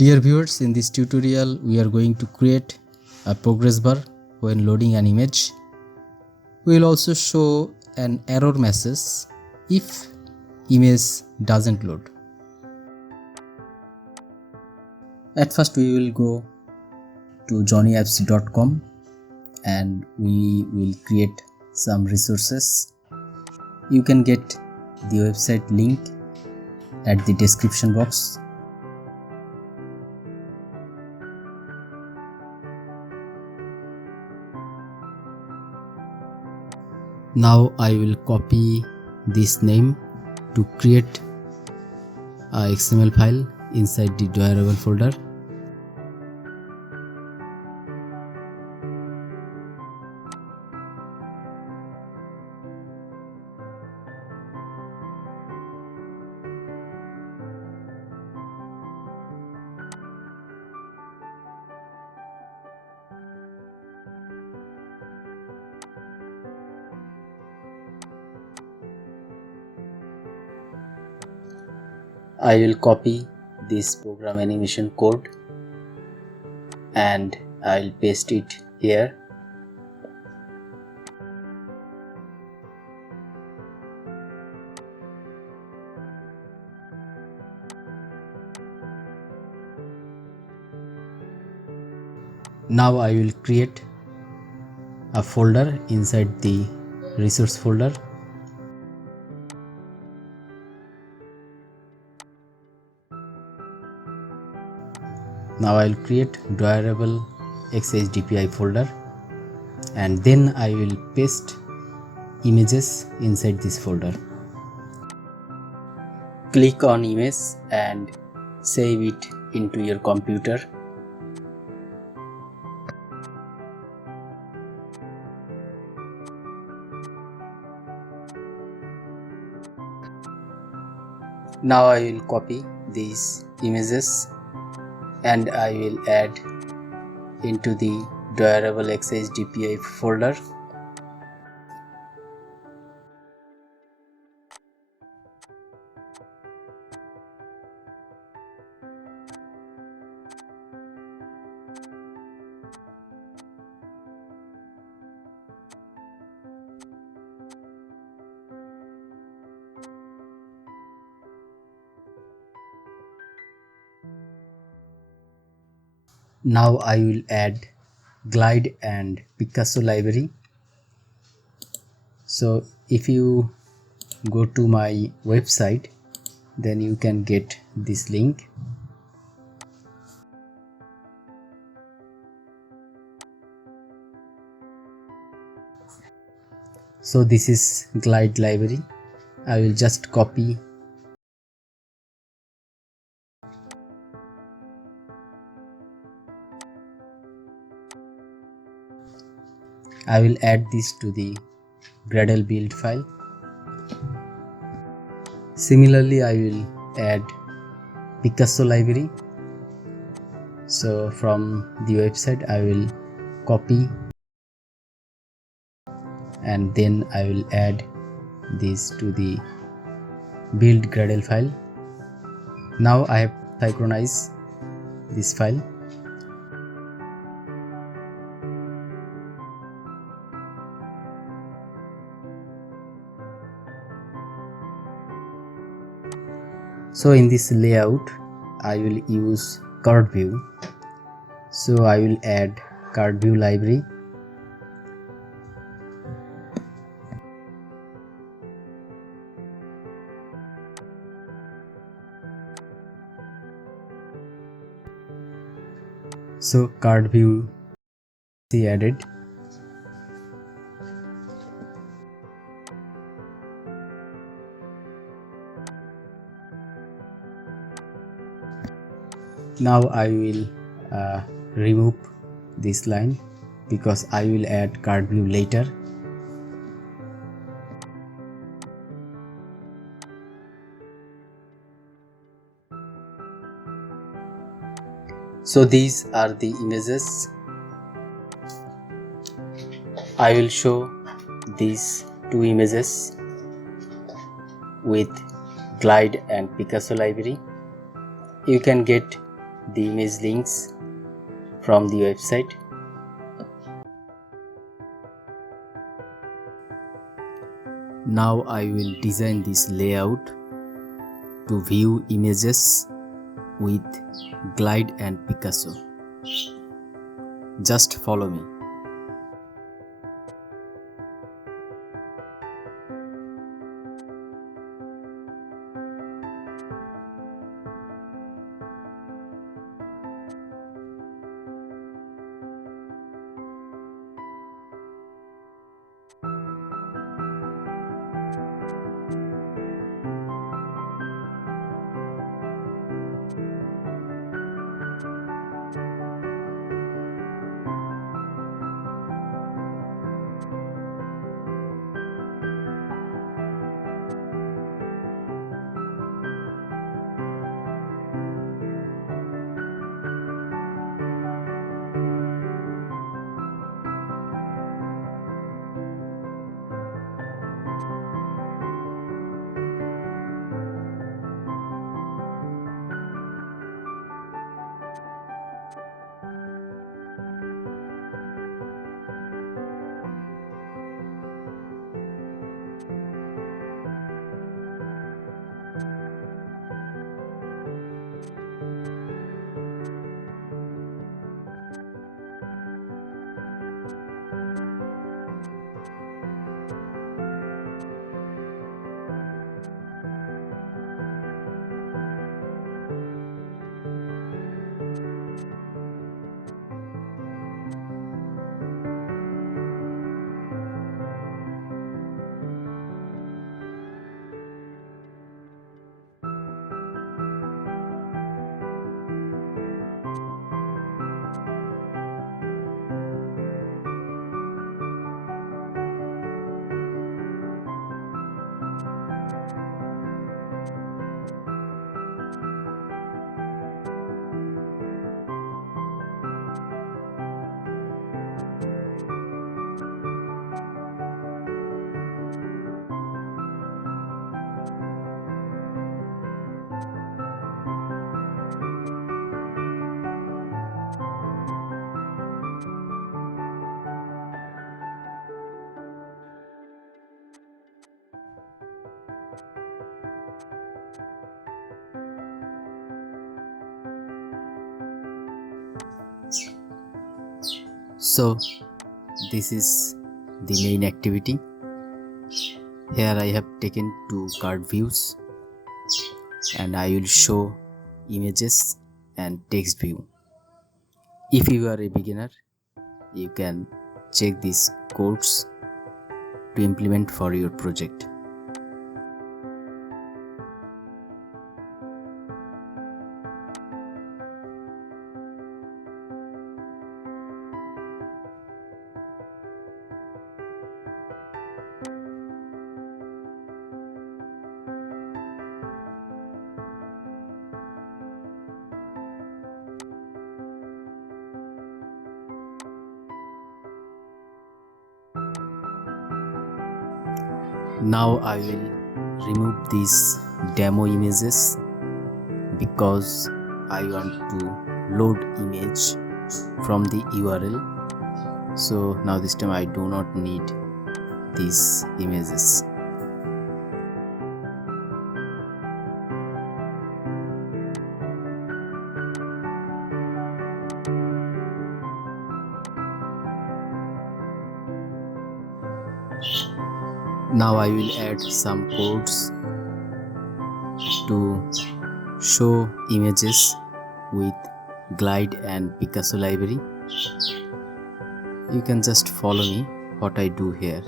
Dear viewers, in this tutorial we are going to create a progress bar when loading an image. We will also show an error message if image doesn't load. At first we will go to johnnyapps.com and we will create some resources. You can get the website link at the description box. Now I will copy this name to create a XML file inside the doerable folder. I will copy this program animation code and I will paste it here. Now I will create a folder inside the resource folder. Now I will create doerable xhdpi folder and then I will paste images inside this folder. Click on image and save it into your computer. Now I will copy these images and I will add into the doerable xhdpi folder. Now I will add Glide and Picasso library. So if you go to my website, then you can get this link. So this is Glide library. I will just copy I will add this to the Gradle build file. Similarly, I will add Picasso library. So from the website, I will copy and then I will add this to the build Gradle file. Now I have synchronized this file. So in this layout, I will use CardView. So I will add CardView library. So CardView is added. Now I will remove this line because I will add CardView later. So these are the images. I will show these two images with Glide and Picasso Library. You can get the image links from the website. Now I will design this layout to view images with Glide and Picasso. Just follow me. So this is the main activity. Here I have taken two card views and I will show images and text view. If you are a beginner, you can check these codes to implement for your project. Now I will remove these demo images because I want to load image from the URL. So now this time I do not need these images. Now I will add some codes to show images with Glide and Picasso Library. You can just follow me what I do here.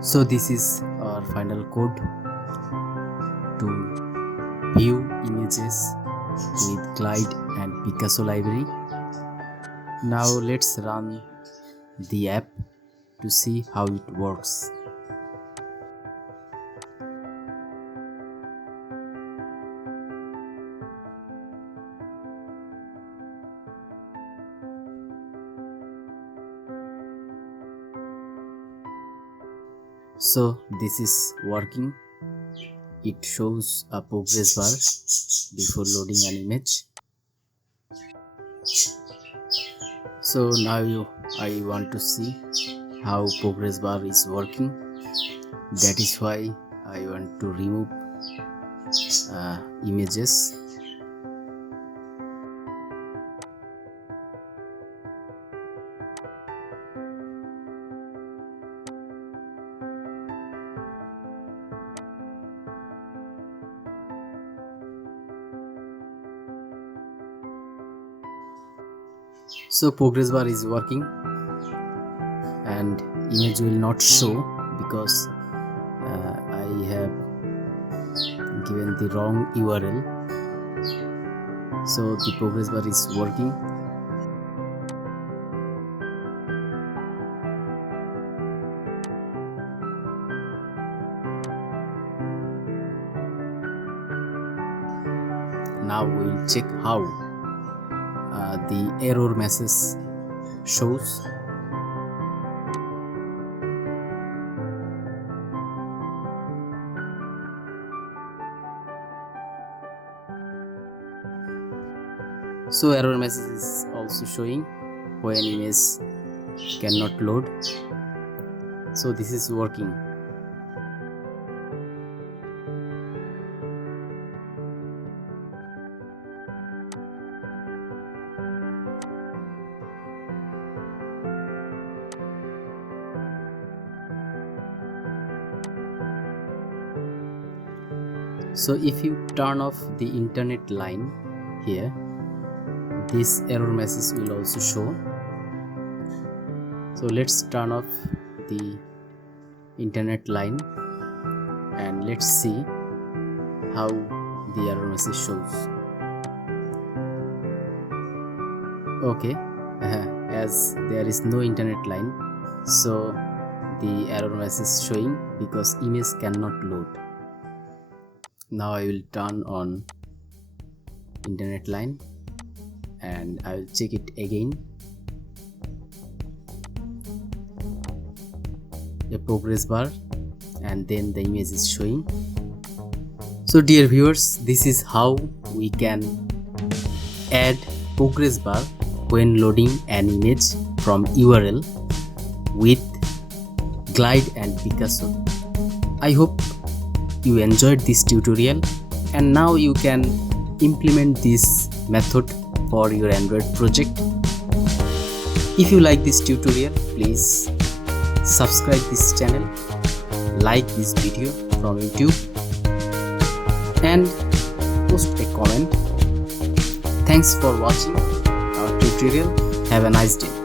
So this is our final code to view images with Glide and Picasso library. Now let's run the app to see how it works. So this is working. It shows a progress bar before loading an image. So now I want to see how progress bar is working. That is why I want to remove images. So ProgressBar is working and image will not show because I have given the wrong URL. So the ProgressBar is working. Now we'll check how the error message shows. So error message is also showing when image cannot load. So this is working. So if you turn off the internet line here, this error message will also show. So let's turn off the internet line and let's see how the error message shows. Okay, as there is no internet line, so the error message showing because image cannot load. Now I will turn on internet line and I will check it again. The progress bar and then the image is showing. So dear viewers, this is how we can add progress bar when loading an image from URL with Glide and Picasso. I hope you enjoyed this tutorial and now you can implement this method for your Android project. If you like this tutorial, please subscribe this channel, like this video from YouTube and post a comment. Thanks for watching our tutorial. Have a nice day.